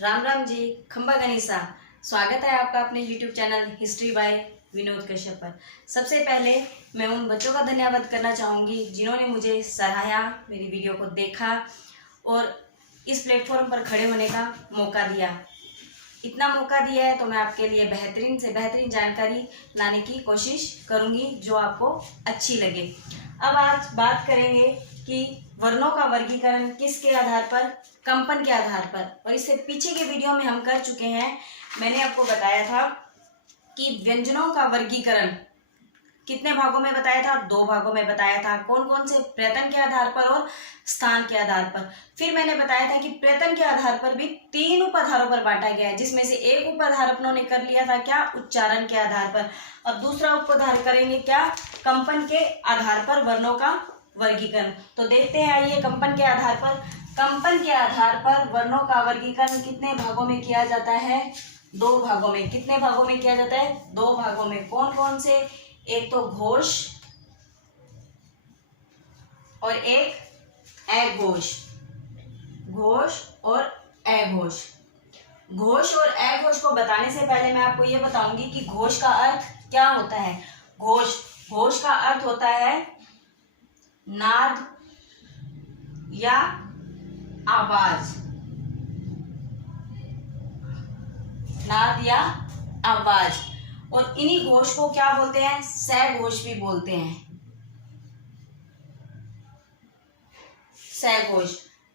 राम राम जी। खंबा गनीसा, स्वागत है आपका अपने YouTube channel history by Vinod Kashyap पर। सबसे पहले मैं उन बच्चों का धन्यवाद करना चाहूँगी जिन्होंने मुझे सराहा, मेरी वीडियो को देखा और इस प्लेटफॉर्म पर खड़े होने का मौका दिया। इतना मौका दिया है तो मैं आपके लिए बेहतरीन से बेहतरीन जानकारी लाने की कोशिश करूँगी जो आपको अच्छी लगे। अब आज बात करेंगे कि वर्णों का वर्गीकरण किसके आधार पर, कंपन के आधार पर। और इससे पीछे के वीडियो में हम कर चुके हैं। मैंने आपको बताया था कि व्यंजनों का वर्गीकरण कितने भागों में बताया था, 2 भागों में बताया था। कौन कौन से, प्रयत्न के आधार पर और स्थान के आधार पर। फिर मैंने बताया था कि प्रयत्न के आधार पर भी 3 उपाधारों पर बांटा गया है, जिसमें से एक उपाधार अपनों ने कर लिया था क्या, उच्चारण के आधार पर। अब दूसरा उपाधार करेंगे क्या, कंपन के आधार पर वर्णों का वर्गीकरण। तो देखते हैं, आइए कंपन के आधार पर। कंपन के आधार पर वर्णों का वर्गीकरण कितने भागों में किया जाता है, 2 भागों में। कितने भागों में किया जाता है, 2 भागों में। कौन कौन से, एक तो घोष और एक अघोष। घोष और अघोष। घोष और अघोष को बताने से पहले मैं आपको यह बताऊंगी कि घोष का अर्थ क्या होता है। घोष का अर्थ होता है नाद या आवाज। नाद या आवाज। और इन्हीं घोष को क्या बोलते हैं, सघोष भी बोलते हैं। सघोष,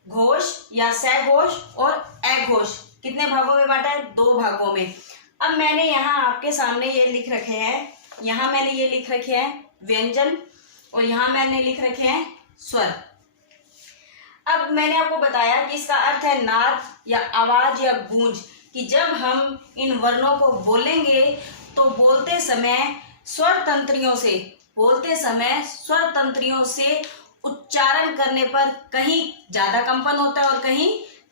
घोष या सघोष और अघोष कितने भागों में बांटा है, 2 भागों में। अब मैंने यहाँ आपके सामने ये लिख रखे हैं, यहाँ मैंने ये लिख रखे हैं व्यंजन और यहाँ मैंने लिख रखे हैं स्वर। अब मैंने आपको बताया कि इसका अर्थ है नाद या आवाज या गूंज, कि जब हम इन वर्णों को बोलेंगे तो बोलते समय स्वर तंत्रियों से उच्चारण करने पर कहीं ज्यादा कंपन होता है और कहीं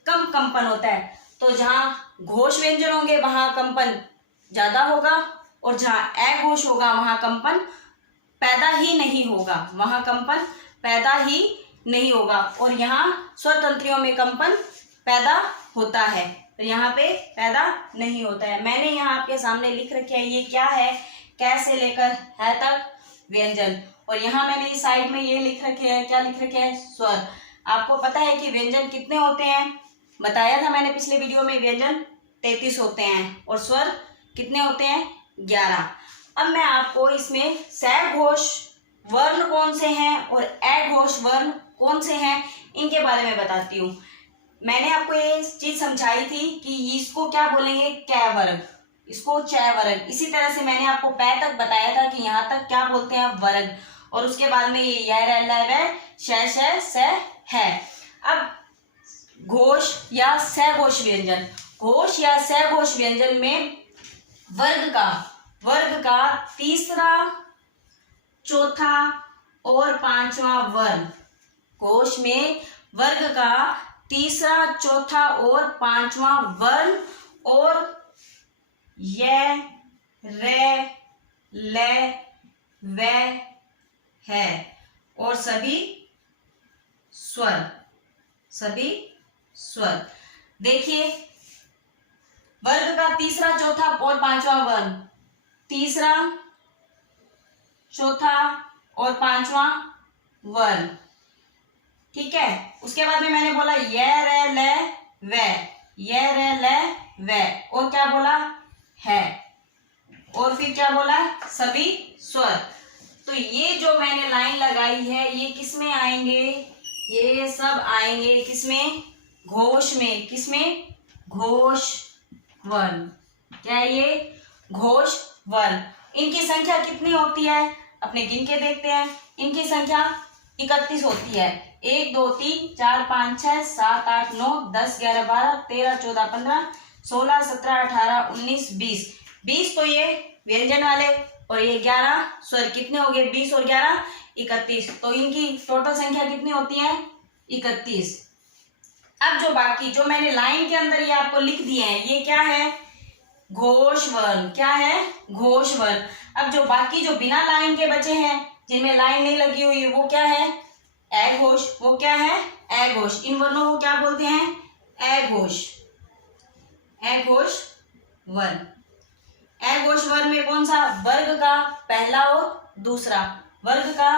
कम कंपन होता है। तो जहाँ घोष व्यंजन होंगे वहां कंपन ज्यादा होगा और जहाँ अघोष होगा वहां कंपन पैदा ही नहीं होगा। और यहाँ स्वर तंत्रियों में कंपन पैदा होता है, तो यहाँ पे पैदा नहीं होता है। मैंने यहाँ आपके सामने लिख रखे हैं, ये क्या है, कै से लेकर है तक व्यंजन। और यहाँ मैंने इस साइड में ये लिख रखे हैं, क्या लिख रखे हैं, स्वर। आपको पता है कि व्यंजन कितने होते हैं, बताया था मैंने पिछले वीडियो में, व्यंजन 33 होते हैं और स्वर कितने होते हैं, 11। अब मैं आपको इसमें सघोष वर्ण कौन से हैं और अघोष वर्ण कौन से हैं इनके बारे में बताती हूँ। मैंने आपको ये चीज समझाई थी कि इसको क्या बोलेंगे, कै वर्ग, इसको चै वर्ग। इसी तरह से मैंने आपको पै तक बताया था कि यहाँ तक क्या बोलते हैं, वर्ग। और उसके बाद में ये य र ल व श श स है। अब घोष या सघोष व्यंजन, घोष या सघोष व्यंजन में वर्ग का तीसरा, चौथा और 5वां वर्ण। घोष में वर्ग का तीसरा, चौथा और 5वां वर्ण और य रे ल व है और सभी स्वर। देखिए, वर्ग का तीसरा, चौथा और 5वां वर्ण, तीसरा, चौथा और 5वां वर्ण, ठीक है। उसके बाद में मैंने बोला य रे ल व, य रे ल व, और क्या बोला, है, और फिर क्या बोला, सभी स्वर। तो ये जो मैंने लाइन लगाई है ये किसमें आएंगे, ये सब आएंगे किसमें, घोष में। किसमें, घोष वर्ण। क्या है ये, घोष वर्ण। इनकी संख्या कितनी होती है, अपने गिन के देखते हैं। इनकी संख्या 31 होती है। 1 2 3 4 5 6 7 8 9 10 11 12 13 14 15 16 17 18 19 20। 20 तो ये व्यंजन वाले और ये 11 स्वर। कितने हो गए, 20 और 11 31। तो इनकी टोटल संख्या कितनी होती है, 31। अब जो बाकी, जो मैंने लाइन के अंदर ये आपको लिख दिए हैं, ये क्या है, घोष वर्ण। क्या है, घोष वर्ण। अब जो बाकी जो बिना लाइन के बचे हैं, जिनमें लाइन नहीं लगी हुई, वो क्या है, अघोष। वो क्या है, अघोष। इन वर्णों को क्या बोलते हैं, अघोष। अघोष वर्ण। अघोष वर्ण में कौन सा? वर्ग का पहला और दूसरा, वर्ग का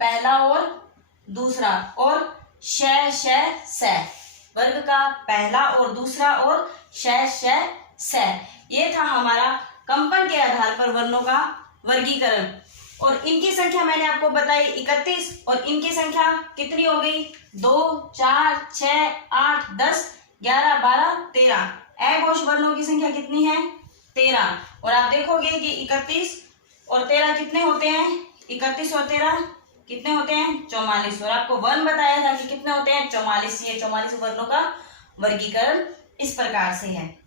पहला और दूसरा, और श श स, वर्ग का पहला और दूसरा और श श स। ये था हमारा कंपन के आधार पर वर्णों का वर्गीकरण। और इनकी संख्या मैंने आपको बताई 31, और इनकी संख्या कितनी हो गई? 2, 4, 6, 8, 10, 11, 12, 13। अघोष वर्णों की संख्या कितनी है? 13। और आप देखोगे कि 31 और 13 कितने होते हैं? 31 और 13 कितने होते हैं? 44। और आपको वर्ण बताया था कि कितने होते हैं? 44। ये 44 वर्णों का वर्गीकरण इस प्रकार से है।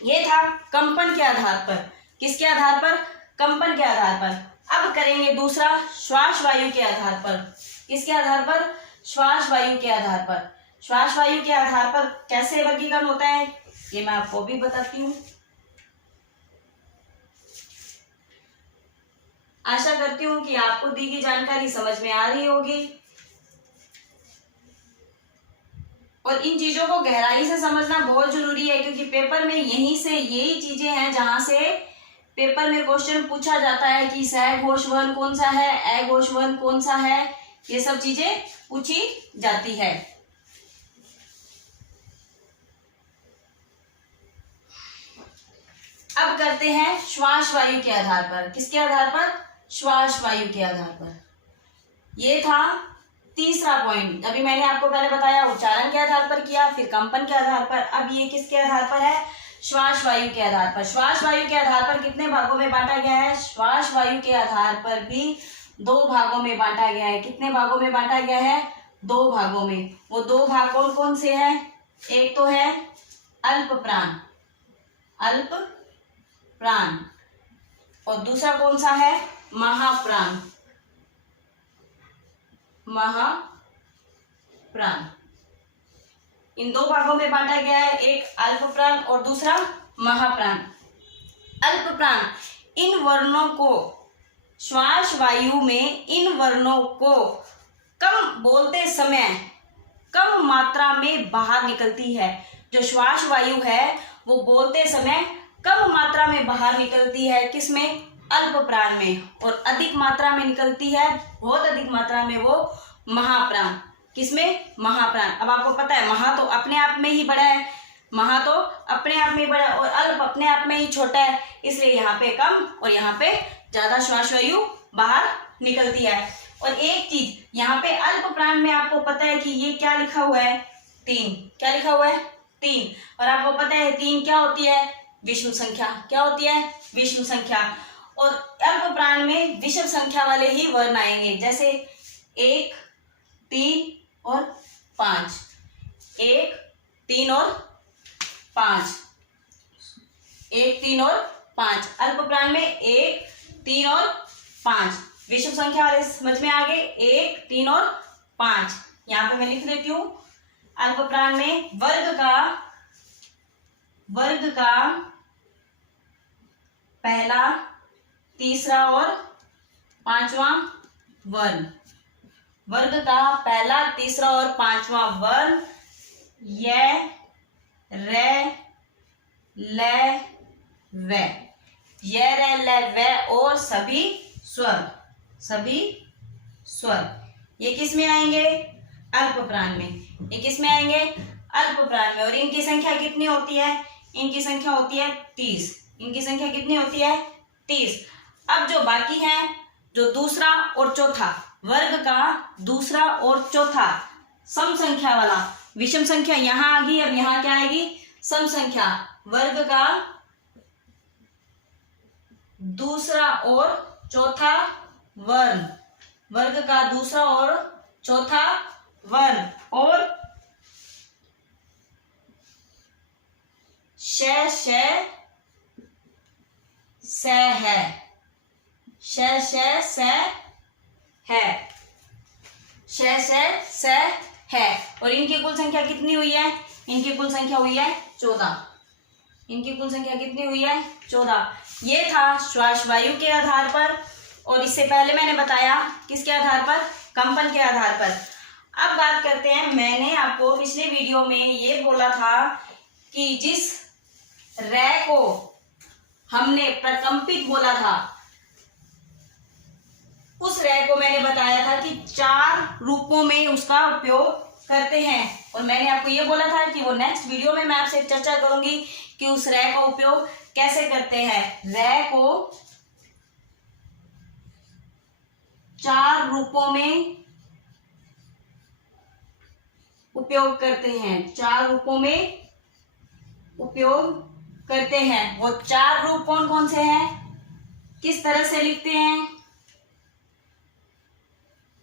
ये था कंपन के आधार पर। किसके आधार पर? कंपन के आधार पर। अब करेंगे दूसरा, श्वास वायु के आधार पर। किसके आधार पर? श्वास वायु के आधार पर। श्वास वायु के आधार पर कैसे वर्गीकरण होता है ये मैं आपको भी बताती हूँ। आशा करती हूँ कि आपको दी गई जानकारी समझ में आ रही होगी, और इन चीजों को गहराई से समझना बहुत जरूरी है, क्योंकि पेपर में यहीं से यही चीजें हैं जहां से पेपर में क्वेश्चन पूछा जाता है कि सघोष वर्ण कौन सा है, अघोष वर्ण कौन सा है, ये सब चीजें पूछी जाती है। अब करते हैं श्वास वायु के आधार पर। किसके आधार पर? श्वास वायु के आधार पर। ये था तीसरा पॉइंट। अभी मैंने आपको पहले बताया उच्चारण के आधार पर किया, फिर कंपन के आधार पर। अब ये किसके आधार पर है? श्वास वायु के आधार पर। श्वास वायु के आधार पर कितने भागों में बांटा गया है? श्वास वायु के आधार पर भी 2 भागों में बांटा गया है। कितने भागों में बांटा गया है? 2 भागों में। वो 2 भाग कौन कौन से हैं? एक तो है अल्प प्राण, अल्प प्राण, और दूसरा कौन सा है? महाप्राण, महाप्राण। इन 2 भागों में बांटा गया है, एक अल्प प्राण और दूसरा महाप्राण। अल्प प्राण, इन वर्णों को श्वास वायु में, इन वर्णों को कम बोलते समय कम मात्रा में बाहर निकलती है। जो श्वास वायु है वो बोलते समय कम मात्रा में बाहर निकलती है। किसमें? अल्प प्राण में। और अधिक मात्रा में निकलती है, बहुत अधिक मात्रा में, वो महाप्राण। किसमें? महाप्राण। अब आपको पता है महा तो अपने आप में ही बड़ा है, महा तो अपने आप में बड़ा है, और अल्प अपने आप में ही छोटा है, इसलिए यहाँ पे कम और यहाँ पे ज्यादा श्वास वायु बाहर निकलती है। और एक चीज यहाँ पे अल्प प्राण में आपको पता है कि ये क्या लिखा हुआ है? 3। क्या लिखा हुआ है? 3। और आपको पता है 3 क्या होती है? विषम संख्या। क्या होती है? विषम संख्या। और अल्प प्राण में विषम संख्या वाले ही वर्ण आएंगे, जैसे 1, 3 और 5। 1, 3 और 5। 1, 3 और 5। अल्प प्राण में 1, 3 और 5। विषम संख्या वाले समझ में आ गए? 1, 3 और 5। यहाँ पे मैं लिख देती हूँ। अल्प प्राण में वर्ग का पहला, तीसरा और 5वां वर्ण। वर्ग का पहला, तीसरा और 5वां वर्ण य, रे, ल, व। य, रे, ल, व और सभी स्वर। सभी स्वर ये किस में आएंगे? अल्प प्राण में। ये किस में आएंगे? अल्प प्राण में। और इनकी संख्या कितनी होती है? इनकी संख्या होती है 30। इनकी संख्या कितनी होती है? 30। अब जो बाकी हैं, जो दूसरा और चौथा, वर्ग का दूसरा और चौथा सम संख्या वाला, विषम संख्या यहां आ गई, अब यहां क्या आएगी? सम संख्या। वर्ग का दूसरा और चौथा वर्ण, वर्ग का दूसरा और चौथा वर्ण, और श स है। श स है। श स है। और इनकी कुल संख्या कितनी हुई है? इनकी कुल संख्या हुई है 14। इनकी कुल संख्या कितनी हुई है? 14। ये था श्वास वायु के आधार पर, और इससे पहले मैंने बताया किसके आधार पर? कंपन के आधार पर। अब बात करते हैं, मैंने आपको पिछले वीडियो में ये बोला था कि जिस रै को हमने प्रकंपित बोला था, उस रै को मैंने बताया था कि 4 रूपों में उसका उपयोग करते हैं। और मैंने आपको ये बोला था कि वो नेक्स्ट वीडियो में मैं आपसे चर्चा करूंगी कि उस रै का उपयोग कैसे करते हैं। रै को 4 रूपों में उपयोग करते हैं, 4 रूपों में उपयोग करते हैं। वो 4 रूप कौन कौन से हैं, किस तरह से लिखते हैं?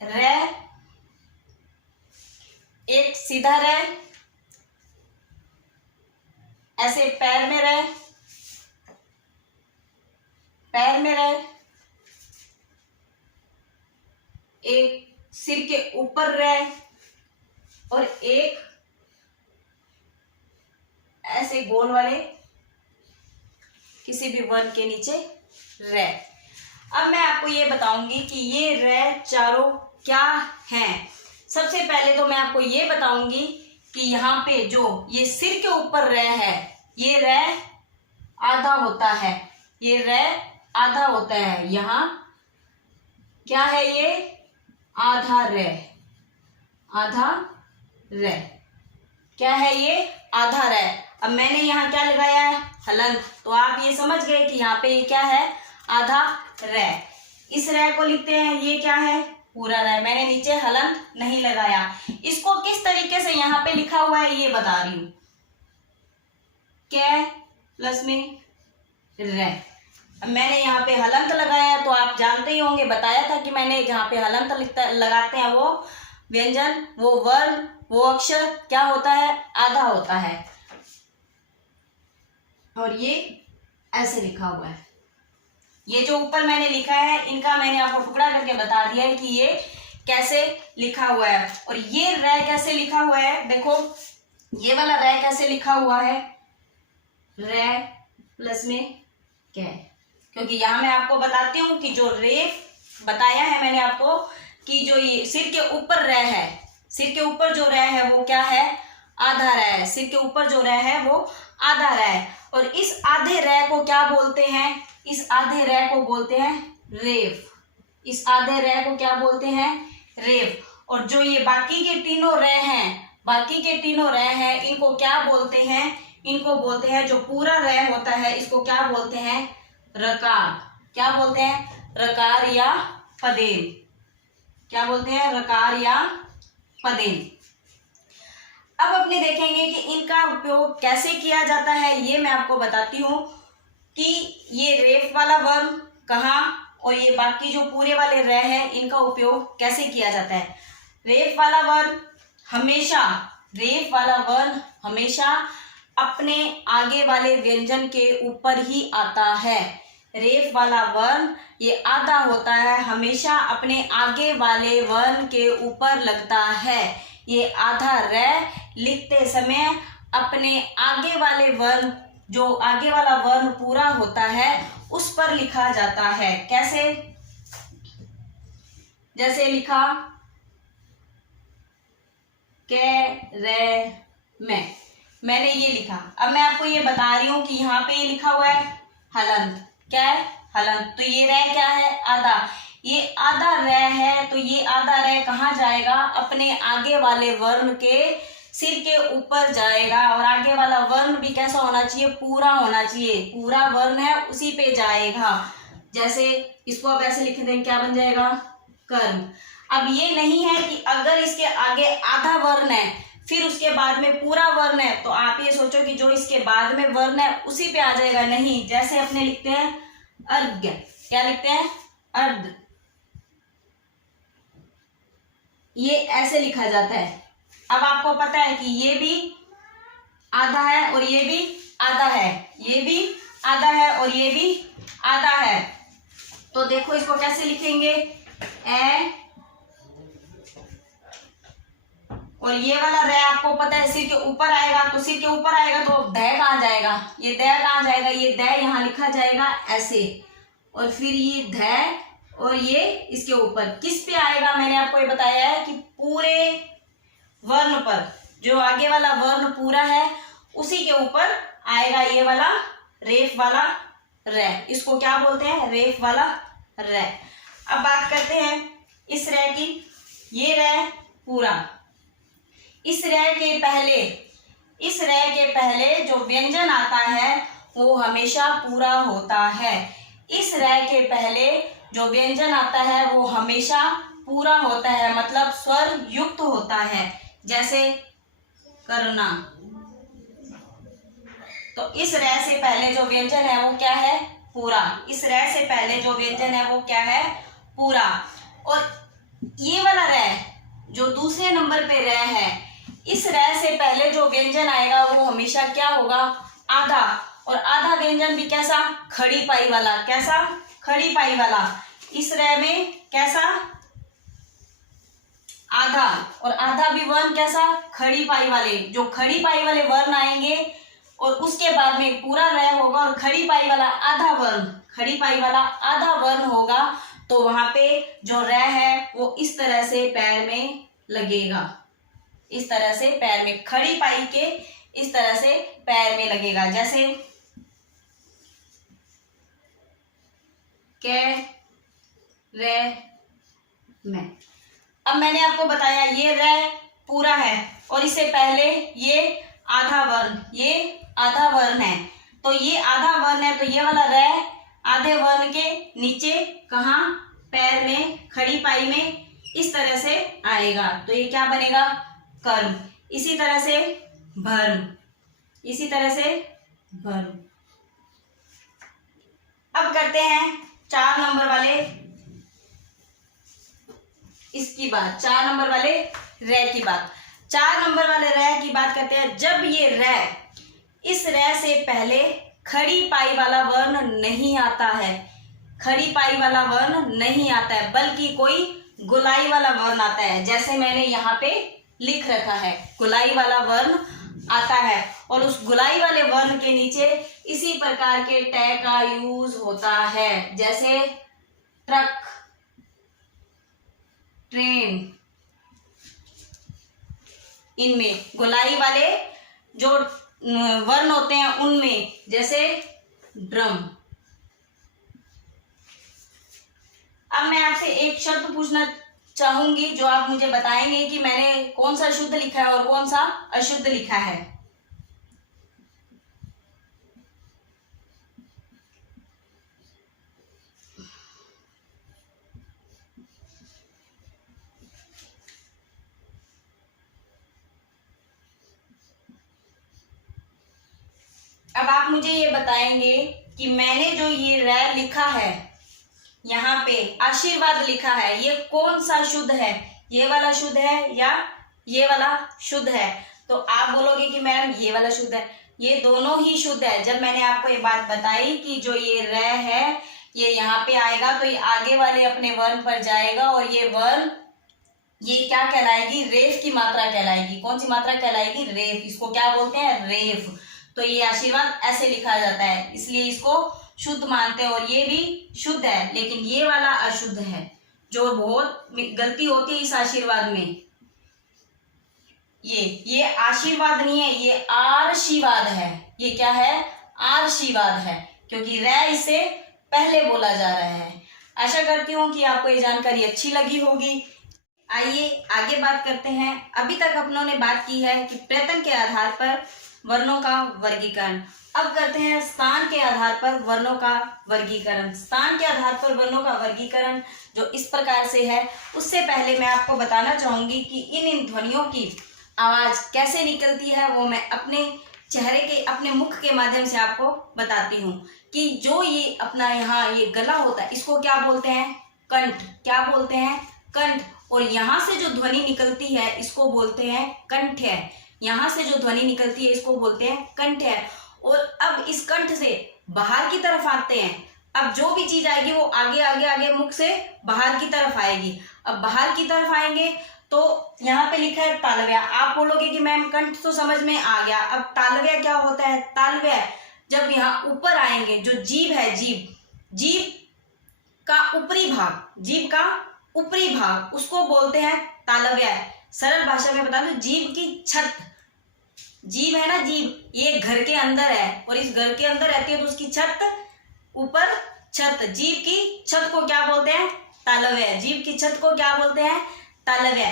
रै, एक सीधा रै, ऐसे पैर में रै, पैर में रै, एक सिर के ऊपर रै, और एक ऐसे गोल वाले किसी भी वर्ण के नीचे रै। अब मैं आपको ये बताऊंगी कि ये रै चारों क्या हैं। सबसे पहले तो मैं आपको ये बताऊंगी कि यहाँ पे जो ये सिर के ऊपर रै है, ये रै आधा होता है, ये रै आधा होता है। यहाँ क्या है, ये आधा रै, आधा रै क्या है, ये आधा रै। अब मैंने यहाँ क्या लगाया है, हलंत, तो आप ये समझ गए कि यहाँ पे ये क्या है, आधा रै। इस रै को लिखते हैं, ये क्या है, पूरा रै। मैंने नीचे हलंत नहीं लगाया। इसको किस तरीके से यहाँ पे लिखा हुआ है ये बता रही हूं, कै प्लस में रै। अब मैंने यहाँ पे हलंत लगाया तो आप जानते ही होंगे, बताया था कि मैंने जहाँ पे हलंत लगाते हैं वो व्यंजन, वो वर्ण, वो अक्षर क्या होता है, आधा होता है। और ये ऐसे लिखा हुआ है। ये जो ऊपर मैंने लिखा है, इनका मैंने आपको टुकड़ा करके बता दिया है कि ये कैसे लिखा हुआ है। और ये रै कैसे लिखा हुआ है, देखो ये वाला रै कैसे लिखा हुआ है, रै प्लस में कै। क्योंकि यहां मैं आपको बताती हूं कि जो रेफ बताया है मैंने आपको कि जो ये सिर के ऊपर रै है, सिर के ऊपर जो रै है वो क्या है, आधा रै है। सिर के ऊपर जो रै है वो आधा रै है। और इस आधे रै को क्या बोलते हैं, इस आधे रै को बोलते हैं रेफ। इस आधे रै को क्या बोलते हैं, रेफ। और जो ये बाकी के तीनों रै हैं, बाकी के तीनों रै हैं, इनको क्या बोलते हैं, इनको बोलते हैं, जो पूरा रै होता है इसको क्या बोलते हैं, रकार। क्या बोलते हैं, रकार या पदेन। क्या बोलते हैं, रकार या पदेन। अब अपने देखेंगे कि इनका उपयोग कैसे किया जाता है। ये मैं आपको बताती हूँ कि ये रेफ वाला वर्ण कहाँ और ये बाकी जो पूरे वाले रै है इनका उपयोग कैसे किया जाता है। रेफ वाला वर्ण हमेशा, रेफ वाला वर्ण हमेशा अपने आगे वाले व्यंजन के ऊपर ही आता है। रेफ वाला वर्ण ये आधा होता है, हमेशा अपने आगे वाले वर्ण के ऊपर लगता है। ये आधा रै लिखते समय अपने आगे वाले वर्ण, जो आगे वाला वर्ण पूरा होता है उस पर लिखा जाता है। कैसे, जैसे लिखा कै रै मैं, मैंने ये लिखा। अब मैं आपको ये बता रही हूं कि यहाँ पे ये लिखा हुआ है हलंत। क्या है, हलंत। तो ये रै क्या है, आधा। ये आधा रै है तो ये आधा रै कहाँ जाएगा, अपने आगे वाले वर्ण के सिर के ऊपर जाएगा। और आगे वाला वर्ण भी कैसा होना चाहिए, पूरा होना चाहिए। पूरा वर्ण है उसी पे जाएगा। जैसे इसको अब ऐसे लिख देंगे, क्या बन जाएगा, कर्म। अब ये नहीं है कि अगर इसके आगे आधा वर्ण है फिर उसके बाद में पूरा वर्ण है तो आप ये सोचो कि जो इसके बाद में वर्ण है उसी पे आ जाएगा। नहीं, जैसे अपने लिखते हैं अर्घ्य। क्या लिखते हैं, अर्ध। ये ऐसे लिखा जाता है। अब आपको पता है कि ये भी आधा है और ये भी आधा है, ये भी आधा है और ये भी आधा है। तो देखो इसको कैसे लिखेंगे, ए, और ये वाला रै आपको पता है सिर के ऊपर आएगा, तो सिर के ऊपर आएगा तो दै कहाँ जाएगा, ये दै कहाँ जाएगा, ये दै यहाँ लिखा जाएगा ऐसे। और फिर ये दै और ये इसके ऊपर किस पे आएगा, मैंने आपको ये बताया है कि पूरे वर्ण पर, जो आगे वाला वर्ण पूरा है उसी के ऊपर आएगा ये वाला रेफ वाला रे, इसको क्या बोलते हैं, रेफ वाला रे। अब बात करते हैं इस रे की। ये रे पूरा, इस रे के पहले जो व्यंजन आता है वो हमेशा पूरा होता है। इस रे के पहले जो व्यंजन आता है वो हमेशा पूरा होता है, मतलब स्वर युक्त होता है, जैसे करना। तो इस रे से पहले जो व्यंजन है वो क्या है, पूरा। इस रे से पहले जो व्यंजन है वो क्या है, पूरा। और ये वाला रे जो दूसरे नंबर पे रे है, इस रे से पहले जो व्यंजन आएगा वो हमेशा क्या होगा, आधा। और आधा व्यंजन भी कैसा, खड़ी पाई वाला। कैसा, खड़ी पाई वाला। इस रे में कैसा, आधा। और आधा भी वर्ण कैसा, खड़ी पाई वाले। जो खड़ी पाई वाले वर्ण आएंगे और उसके बाद में पूरा रे होगा और खड़ी पाई वाला आधा वर्ण, खड़ी पाई वाला आधा वर्ण होगा, तो वहां पे जो रे है वो इस तरह से पैर में लगेगा। इस तरह से पैर में, खड़ी पाई के इस तरह से पैर में लगेगा, जैसे के रे में। अब मैंने आपको बताया ये रे पूरा है और इससे पहले ये आधा वर्ण, ये आधा वर्ण है। तो ये आधा वर्ण है तो ये वाला रे आधे वर्ण के नीचे कहाँ, पैर में, खड़ी पाई में इस तरह से आएगा। तो ये क्या बनेगा, कर्म। इसी तरह से भर्म, इसी तरह से भर्म। अब करते हैं 4 नंबर वाले इसकी बात, 4 नंबर वाले रे की बात। 4 नंबर वाले रे की बात करते हैं। जब ये रे, इस रे से पहले खड़ी पाई वाला वर्ण नहीं आता है, खड़ी पाई वाला वर्ण नहीं आता है, बल्कि कोई गुलाई वाला वर्ण आता है, जैसे मैंने यहाँ पे लिख रखा है, गुलाई वाला वर्ण आता है। और उस गुलाई वाले वर्ण के नीचे इसी प्रकार के टै का यूज होता है, जैसे ट्रक, ट्रेन। इनमें गुलाई वाले जो वर्ण होते हैं उनमें, जैसे ड्रम। अब मैं आपसे एक शब्द पूछना चाहूंगी जो आप मुझे बताएंगे कि मैंने कौन सा शुद्ध लिखा है और कौन सा अशुद्ध लिखा है। अब आप मुझे ये बताएंगे कि मैंने जो ये रै लिखा है, यहाँ पे आशीर्वाद लिखा है, ये कौन सा शुद्ध है, ये वाला शुद्ध है या ये वाला शुद्ध है। तो आप बोलोगे कि मैडम ये वाला शुद्ध है, ये दोनों ही शुद्ध है। जब मैंने आपको ये बात बताई कि जो ये रै है ये यहाँ पे आएगा तो ये आगे वाले अपने वर्ण पर जाएगा और ये वर्ण, ये क्या कहलाएगी, रेफ की मात्रा कहलाएगी। कौन सी मात्रा कहलाएगी, रेफ। इसको क्या बोलते हैं, रेफ। तो ये आशीर्वाद ऐसे लिखा जाता है, इसलिए इसको शुद्ध मानते हैं। और ये भी शुद्ध है, लेकिन ये वाला अशुद्ध है, जो बहुत गलती होती है इस आशीर्वाद में। ये आशीर्वाद नहीं है, ये आर्शीवाद है। ये क्या है, आर्शीवाद है, क्योंकि रै इससे पहले बोला जा रहा है। आशा करती हूँ कि आपको ये जानकारी अच्छी लगी होगी। आइए आगे बात करते हैं। अभी तक अपनों ने बात की है कि प्रयत्न के आधार पर वर्णों का वर्गीकरण। अब करते हैं स्थान के आधार पर वर्णों का वर्गीकरण। स्थान के आधार पर वर्णों का वर्गीकरण जो इस प्रकार से है। उससे पहले मैं आपको बताना चाहूंगी कि इन ध्वनियों की आवाज कैसे निकलती है, वो मैं अपने चेहरे के, अपने मुख के माध्यम से आपको बताती हूँ। कि जो ये अपना यहाँ ये गला होता है, इसको क्या बोलते हैं, कंठ। क्या बोलते हैं, कंठ। और यहाँ से जो ध्वनि निकलती है इसको बोलते हैं कंठ है। यहाँ से जो ध्वनि निकलती है इसको बोलते हैं कंठ है। और अब इस कंठ से बाहर की तरफ आते हैं। अब जो भी चीज आएगी वो आगे आगे आगे मुख से बाहर की तरफ आएगी। अब बाहर की तरफ आएंगे तो यहाँ पे लिखा है तालव्य। आप बोलोगे कि मैम कंठ तो समझ में आ गया, अब तालव्य क्या होता है। तालव्य जब यहाँ ऊपर आएंगे, जो जीभ है, जीभ का ऊपरी भाग, जीभ का ऊपरी भाग, उसको बोलते हैं तालव्य। सरल भाषा में बता दो, जीभ की छत, जीभ है ना, जीभ, ये घर के अंदर है और इस घर के अंदर रहती है तो उसकी छत, ऊपर छत, जीभ की छत को क्या बोलते हैं? तालव्य। जीभ की छत को क्या बोलते हैं? तालव्य।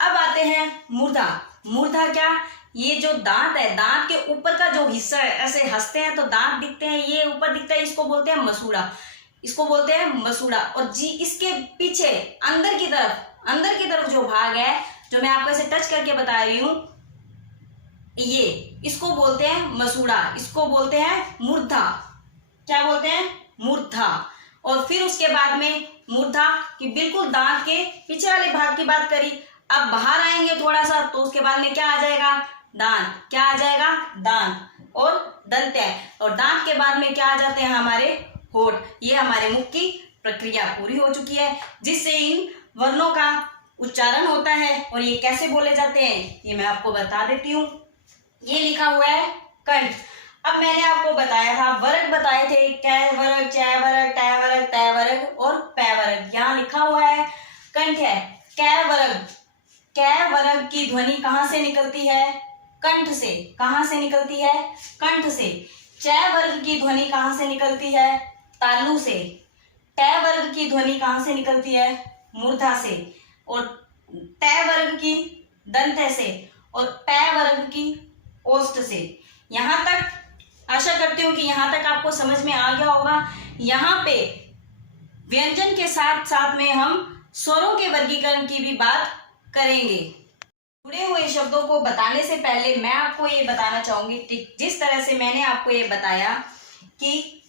अब आते हैं मूर्धा। मूर्धा क्या? ये जो दांत है, दांत के ऊपर का जो हिस्सा है, ऐसे हंसते हैं तो दांत दिखते हैं, ये ऊपर दिखता है, इसको बोलते हैं मसूड़ा, इसको बोलते हैं मसूड़ा। और जी इसके पीछे अंदर की तरफ जो भाग है, जो मैं आपको ऐसे टच करके बता रही हूं, ये, इसको बोलते हैं मसूड़ा, इसको बोलते हैं मूर्धा। क्या बोलते हैं? मूर्धा। और फिर उसके बाद में मूर्धा की बिल्कुल दांत के पीछे वाले भाग की बात करी। अब बाहर आएंगे थोड़ा सा तो उसके बाद में क्या आ जाएगा? दांत। क्या आ जाएगा? दांत और दंत्य। और दांत के बाद में क्या आ जाते हैं? हमारे होठ। ये हमारे मुख की प्रक्रिया पूरी हो चुकी है, जिससे इन वर्णों का उच्चारण होता है। और ये कैसे बोले जाते हैं ये मैं आपको बता देती हूँ। ये लिखा हुआ है कंठ। अब मैंने आपको बताया था, वर्ग बताए थे, कै वर्ग, चै वर्ग, टै वर्ग, तै वर्ग और पै वर्ग। यहाँ लिखा हुआ है कंठ है। कै वर्ग, कै वर्ग की ध्वनि कहाँ से निकलती है? कंठ से। कहाँ से निकलती है? कंठ से। चै वर्ग की ध्वनि कहाँ से निकलती है? तालु से। टै वर्ग की ध्वनि कहाँ से निकलती है? मूर्धा से। और तै वर्ग की दंत से। और पै वर्ग की ओष्ठ से। यहां तक आशा करती हूँ कि यहां तक आपको समझ में आ गया होगा। यहाँ पे व्यंजन के साथ साथ में हम स्वरों के वर्गीकरण की भी बात करेंगे। जुड़े हुए शब्दों को बताने से पहले मैं आपको ये बताना चाहूंगी, जिस तरह से मैंने आपको ये बताया कि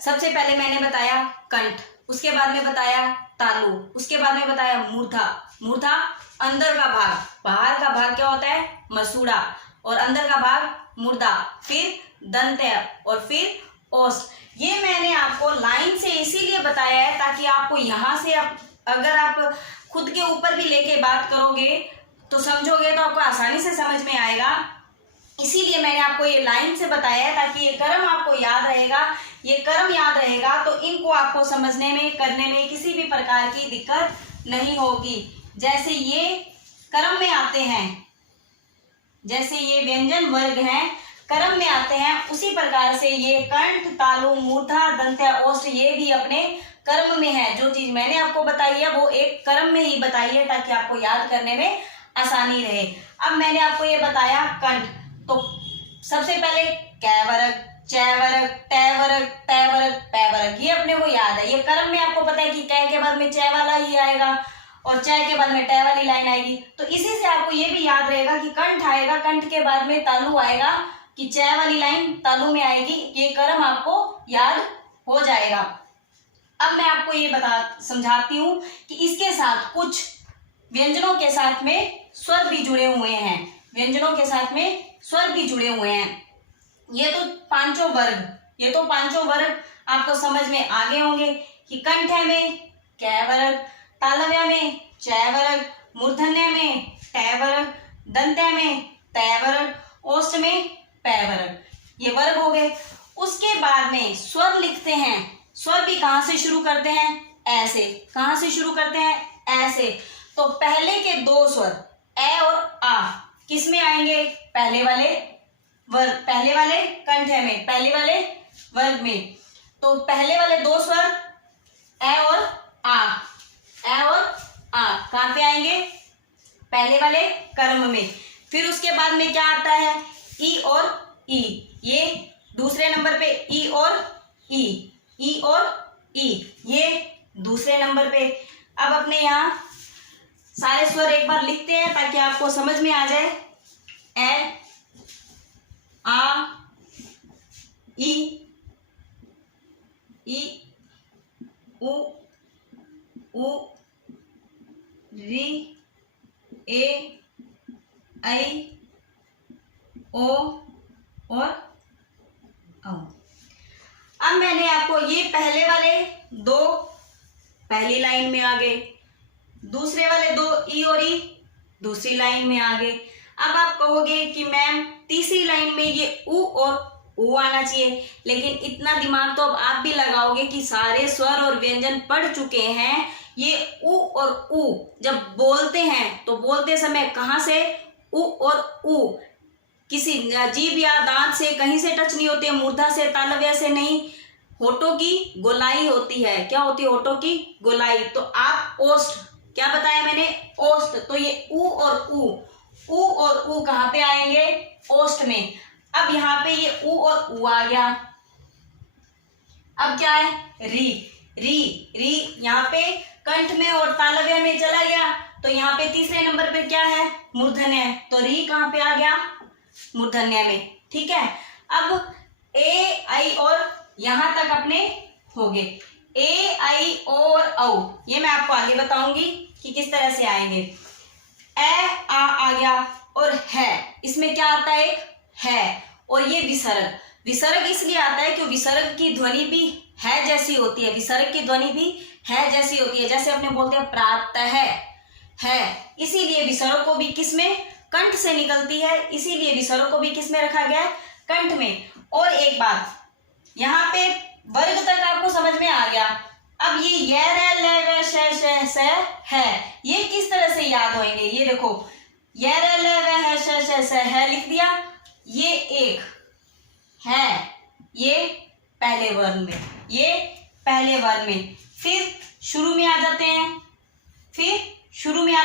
सबसे पहले मैंने बताया कंठ, उसके बाद में बताया तालु, उसके बाद में बताया मूर्धा। मूर्धा अंदर का भाग, बाहर का भाग क्या होता है? मसूड़ा। और अंदर का भाग मूर्धा, फिर दंत्य और फिर ओष्ठ। ये मैंने आपको लाइन से इसीलिए बताया है ताकि आपको यहाँ से अगर आप खुद के ऊपर भी लेके बात करोगे तो समझोगे तो आपको आसानी से समझ में आएगा। इसीलिए मैंने आपको ये लाइन से बताया है ताकि ये कर्म आपको याद रहेगा। ये कर्म याद रहेगा तो इनको आपको समझने में, करने में किसी भी प्रकार की दिक्कत नहीं होगी। जैसे ये कर्म में आते हैं, जैसे ये व्यंजन वर्ग हैं कर्म में आते हैं, उसी प्रकार से ये कंठ, तालु, मूर्धा, दंत्य, ओष्ठ ये भी अपने कर्म में है। जो चीज मैंने आपको बताई है वो एक कर्म में ही बताई है ताकि आपको याद करने में आसानी रहे। अब मैंने आपको ये बताया कंठ, तो सबसे पहले कै वर्ग, चै वर्ग, टै वर्ग, तै वर्ग, पै वर्ग, ये अपने को याद है। ये कर्म में आपको पता है कि कै के बाद में चै वाला ही आएगा और चै के बाद में टै वाली लाइन आएगी। तो इसी से आपको ये भी याद रहेगा कि कंठ आएगा, कंठ के बाद में तालु आएगा, कि चै वाली लाइन तालु में आएगी। ये कर्म आपको याद हो जाएगा। अब मैं आपको ये समझाती हूँ कि इसके साथ कुछ व्यंजनों के साथ में स्वर भी जुड़े हुए हैं। व्यंजनों के साथ में स्वर भी जुड़े हुए हैं। ये तो पांचों वर्ग आपको समझ में आ गए होंगे कि कंठ में कै वर्ग, तालव्य में चै वर्ग, मूर्धन्य में टै वर्ग, दंत्य में तै वर्ग, ओष्ठ में पै वर्ग, ये वर्ग हो गए। उसके बाद में स्वर लिखते हैं। स्वर भी कहां से शुरू करते हैं? ऐसे। कहां से शुरू करते हैं? ऐसे। तो पहले के दो स्वर ए और आ किस में आएंगे? पहले वाले वर्ग, पहले वाले कंठ में, पहले वाले वर्ग में। तो पहले वाले दो स्वर ए और आ, ए और आ कहां पे आएंगे? पहले वाले कर्म में। फिर उसके बाद में क्या आता है? ई और ई, ये दूसरे नंबर पे ई और ई, ई और ई, ये दूसरे नंबर पे। अब अपने यहाँ सारे स्वर एक बार लिखते हैं ताकि आपको समझ में आ जाए। ए, आ, ई, उ, री, ए, आई, ओ और औ। अब मैंने आपको ये पहले वाले दो पहली लाइन में आ गए, दूसरे वाले दो ई और ई दूसरी लाइन में आ गए। अब आप कहोगे कि मैम तीसरी लाइन में ये उ और ऊ आना चाहिए, लेकिन इतना दिमाग तो अब आप भी लगाओगे कि सारे स्वर और व्यंजन पढ़ चुके हैं। ये उ और ऊ जब बोलते हैं तो बोलते समय कहां से उ और ऊ किसी जीभ या दांत से कहीं से टच नहीं होती है, मूर्धा से, तालव्य से नहीं, होठों की गोलाई होती है। क्या होती है? होठों की गोलाई। तो आप ओष्ठ, क्या बताया मैंने? ओष्ठ। तो ये ऊ और ऊ कहाँ पे आएंगे? ओष्ठ में। अब यहाँ पे ये ऊ और ऊ आ गया। अब क्या है? री। यहाँ पे कंठ में और तालव्य में चला गया, तो यहाँ पे तीसरे नंबर पे क्या है? मूर्धन्य। तो री कहाँ पे आ गया? मूर्धन्य में। ठीक है। अब ए, आई और यहां तक अपने हो गए। ए, आई और औ, ये मैं आपको आगे बताऊंगी कि किस तरह से आएंगे। ए, आ गया और है, इसमें क्या आता है? एक है। और ये विसर्ग इसलिए आता है कि विसर्ग की ध्वनि भी है जैसी होती है। विसर्ग की ध्वनि भी है जैसी होती है, जैसे अपने बोलते हैं प्रातः है, इसीलिए विसर्ग को भी किस में? कंठ से निकलती है, इसीलिए विसर्ग को भी किस में रखा गया है? कंठ में। और एक बात, यहाँ पे वर्ग तक आपको समझ में आ गया। अब ये र, ल, व, श, स है, ये किस तरह से याद होंगे? ये देखो, य, र, ल, व, श, है लिख दिया, ये एक है, ये पहले वर्ण में, फिर शुरू में आ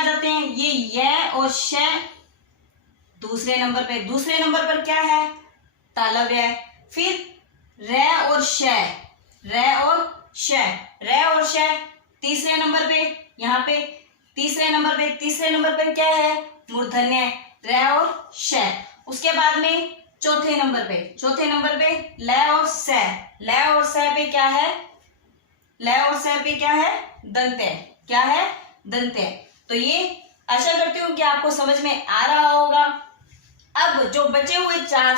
जाते हैं, ये य और श दूसरे नंबर पर क्या है? तालव्य। फिर र और श तीसरे नंबर पे, यहाँ पे तीसरे नंबर पे क्या है? मूर्धन्य, र और श। उसके बाद में चौथे नंबर पे ल और स पे क्या है? दंत्य। क्या है? दंत्य। तो ये आशा करती हूँ कि आपको समझ में आ रहा होगा। अब जो बचे हुए चार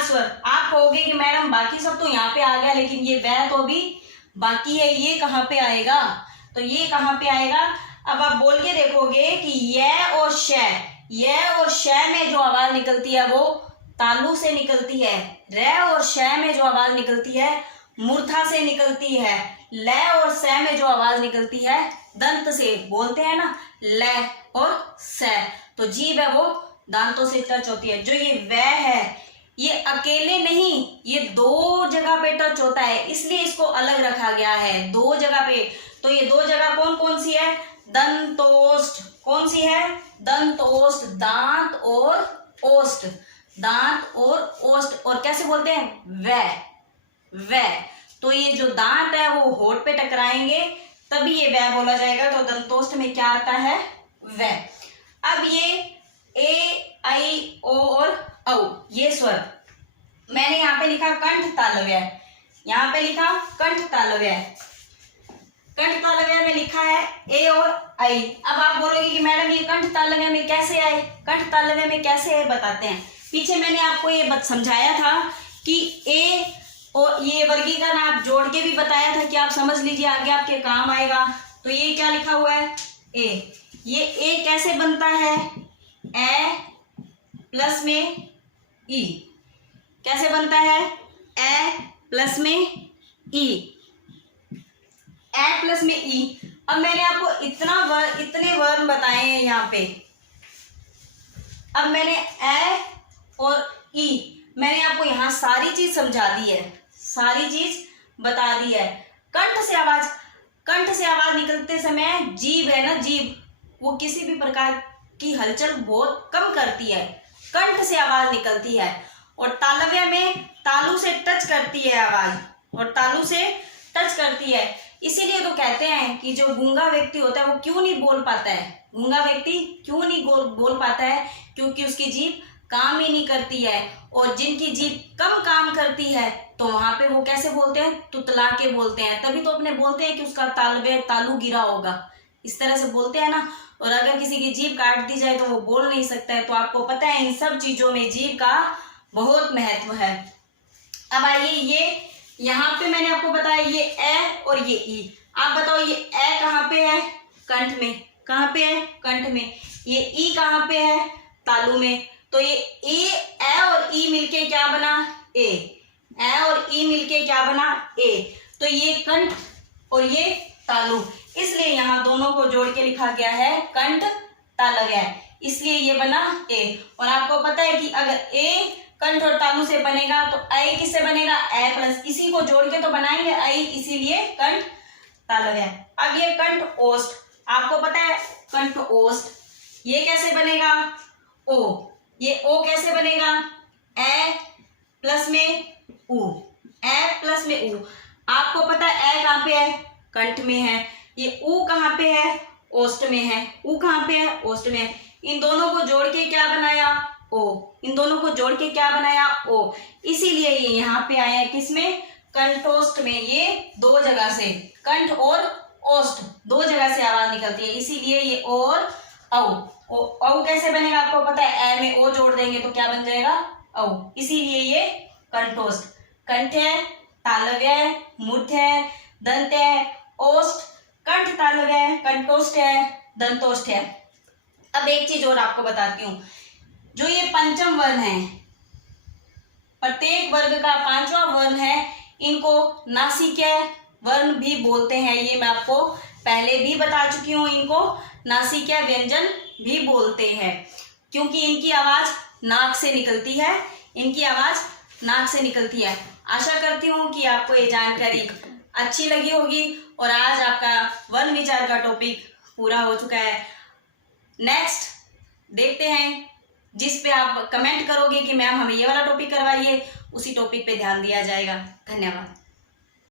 स्वर, आप कहोगे कि मैडम बाकी सब तो यहाँ पे आ गया, लेकिन ये वह तो भी बाकी है, ये कहाँ पे आएगा? तो ये कहाँ पे आएगा? अब आप बोल के देखोगे कि य और श में जो आवाज निकलती है वो तालु से निकलती है। र और श में जो आवाज निकलती है मूर्धा से निकलती है। ल और स में जो आवाज निकलती है दंत से, बोलते हैं ना ल और स, तो जीभ है वो दांतों से टच होती है। जो ये व है, ये अकेले नहीं, ये दो जगह पे टच होता है, इसलिए इसको अलग रखा गया है, दो जगह पे। तो ये दो जगह कौन कौन सी है? दंतोष्ठ। कौन सी है? दंतोष्ठ, दांत और ओष्ठ, और कैसे बोलते हैं? व। तो ये जो दांत है वो होठ पे टकराएंगे तभी ये व बोला जाएगा। तो दंतोष्ठ में क्या आता है? व। अब ये ए, आई, ओ और औ, ये स्वर मैंने यहाँ पे लिखा कंठ तालव्य, कंठ तालव्य में लिखा है ए और आई। अब आप बोलोगे कि मैडम ये कंठ तालव्य में कैसे आए? बताते हैं। पीछे मैंने आपको ये समझाया था कि ए और ये वर्गीकरण आप जोड़ के भी बताया था कि आप समझ लीजिए, आगे आपके काम आएगा। तो ये क्या लिखा हुआ है? ए। ये ए कैसे बनता है? ए प्लस में ई। कैसे बनता है? ए प्लस में ई, ए प्लस में ई। अब मैंने आपको इतने वर्ण बताए हैं यहाँ पे। अब मैंने ए और ई, मैंने आपको यहाँ सारी चीज समझा दी है, सारी चीज बता दी है। कंठ से आवाज निकलते समय जीभ है ना, जीभ वो किसी भी प्रकार की हलचल बहुत कम करती है, कंठ से आवाज निकलती है। और तालव्य में तालु से टच करती है आवाज, इसीलिए तो कहते हैं कि जो गूंगा व्यक्ति होता है वो क्यों नहीं बोल पाता है? क्योंकि उसकी जीभ काम ही नहीं करती है। और जिनकी जीभ कम काम करती है तो वहां पे वो कैसे बोलते हैं? तुतला के बोलते हैं। तभी तो अपने बोलते हैं कि उसका तालु गिरा होगा, इस तरह से बोलते हैं ना। और अगर किसी की जीभ काट दी जाए तो वो बोल नहीं सकता है। तो आपको पता है इन सब चीजों में जीभ का बहुत महत्व है। अब आइए, ये यहाँ पे मैंने आपको बताया ये ए और ये ई। आप बताओ ये ए कहाँ पे है? कंठ में। कहाँ पे है? कंठ में। ये ई कहाँ पे है? तालु में। तो ये ए और ई मिलके क्या बना? ए। ए और ई मिलके क्या बना? ए। तो ये कंठ और ये तालु, इसलिए यहाँ दोनों को जोड़ के लिखा गया है कंठ तालव्य। इसलिए ये बना ए। और आपको पता है कि अगर ए कंठ और तालु से बनेगा तो ऐ किससे बनेगा, ए प्लस, इसी को जोड़ के तो बनाएंगे ऐ, इसीलिए कंठ तालव्य। अब ये कंठ ओष्ठ, आपको पता है कंठ ओष्ठ, ये कैसे बनेगा, ओ, ये ओ कैसे बनेगा, ए प्लस में उ, ए प्लस में उ। आपको पता है ए कहाँ पे है, कंठ में है, ये उ कहाँ पे है, ओष्ठ में है, उ कहाँ पे है, ओष्ठ में है। इन दोनों को जोड़ के क्या बनाया, ओ, इन दोनों को जोड़ के क्या बनाया, ओ, इसीलिए ये यहाँ पे आया है किसमें, कंठोष्ठ में। ये दो जगह से, कंठ और ओष्ठ दो जगह से आवाज निकलती है, इसीलिए ये और औ कैसे बनेगा, आपको पता है ए में ओ जोड़ देंगे तो क्या बन जाएगा, औ, इसीलिए ये कंठोष्ठ। कंठ है, तालव्य है, मूर्ध है, दंत है, ओष्ठ, कंठ तालव्य है, कंठोष्ठ है, दंतोष्ठ है। अब एक चीज और आपको बताती हूँ, जो ये पंचम वर्ण है, प्रत्येक वर्ग का पांचवा वर्ण है, इनको नासिकीय वर्ण भी बोलते हैं। ये मैं आपको पहले भी बता चुकी हूँ, इनको नासिकीय व्यंजन भी बोलते हैं, क्योंकि इनकी आवाज नाक से निकलती है, इनकी आवाज नाक से निकलती है। आशा करती हूँ कि आपको ये जानकारी अच्छी लगी होगी और आज आपका वर्ण विचार का टॉपिक पूरा हो चुका है। नेक्स्ट देखते हैं, जिस पे आप कमेंट करोगे कि मैम हमें ये वाला टॉपिक करवाइए, उसी टॉपिक पे ध्यान दिया जाएगा। धन्यवाद।